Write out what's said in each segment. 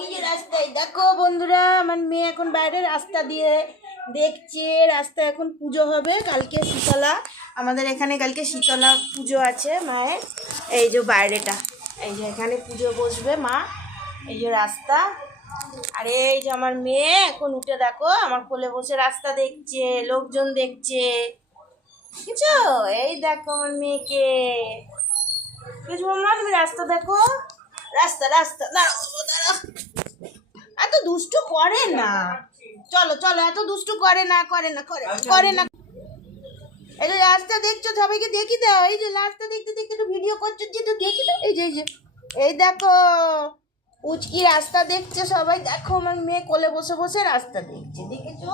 এই যে রাস্তায় দেখো বন্ধুরা, আমার মেয়ে এখন বাইরে রাস্তা দিয়ে দেখছে। রাস্তায় এখন পুজো হবে, কালকে শীতলা, আমাদের এখানে কালকে শীতলা পুজো আছে মায়ের। এই যে বাইরেটা, এই যে এখানে পুজো বসবে মা। এই যে রাস্তা, আর এই যে আমার মেয়ে এখন উঠে দেখো আমার কোলে বসে রাস্তা দেখছে, লোকজন দেখছে। বুঝছো? এই দেখো আমার মেয়েকে। কিছু না, তুমি রাস্তা দেখো, রাস্তা রাস্তা দাঁড়াও দাঁড়াও। এত দুষ্টু করে না, চলো চলো, এত দুষ্টু করে না করে না করে করে না। এই যে রাস্তা দেখছো, সবাইকে দেখি দাও। এই যে রাস্তা দেখতে দেখতে একটু ভিডিও করছো, যে তো দেখি দাও। এই যে এই যে এই দেখো উচকি রাস্তা দেখছে সবাই। দেখো আমার মেয়ে কোলে বসে বসে রাস্তা দেখছে, দেখেছো?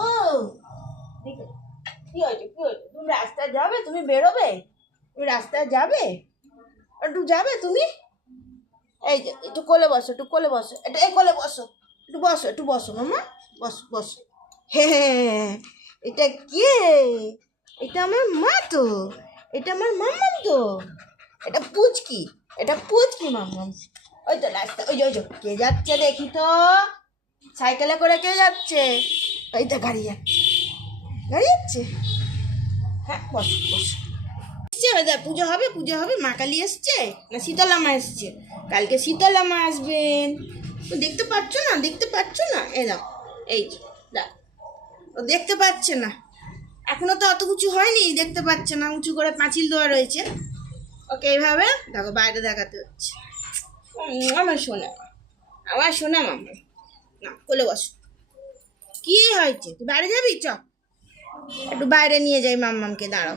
কি হয়েছে কি হয়েছে? তুমি রাস্তায় যাবে, তুমি বেরোবে, তুমি রাস্তায় যাবে, একটু যাবে তুমি। এই যে একটু কোলে বসো, একটু কোলে বসো, এটা এই কোলে বসো, একটু বসো, একটু বসো মামা, বসো বসো। হ্যাঁ, এটা কে? এটা আমার মা তো, এটা আমার মাম্মাম তো, এটা পুচকি, এটা পুচকি মাম্মাম। ওই তো রাস্তা, ওই যে ওই যে কে যাচ্ছে দেখি তো, সাইকেলে করে কে যাচ্ছে? ওই তো গাড়ি যাচ্ছে, গাড়ি যাচ্ছে। হ্যাঁ বসো বসো। পুজো হবে, পুজো হবে, মা কালী এসছে না শীতলা মা এসছে? কালকে শীতলা মা আসবেন। তো দেখতে পাচ্ছ না, দেখতে পাচ্ছ না? এ দাও, এই যে দাও, ও দেখতে পাচ্ছে না, এখনো তো অত উঁচু হয়নি, দেখতে পাচ্ছে না, উঁচু করে পাঁচিল দেওয়া রয়েছে। ওকে এইভাবে দেখো বাইরে দেখাতে হচ্ছে। আমার শোনা, আমার শোনা মামা, না কোলে বসো। কি হয়েছে, তুই বাইরে যাবি? চ একটু বাইরে নিয়ে যাই মাম্মামকে, দাঁড়াও।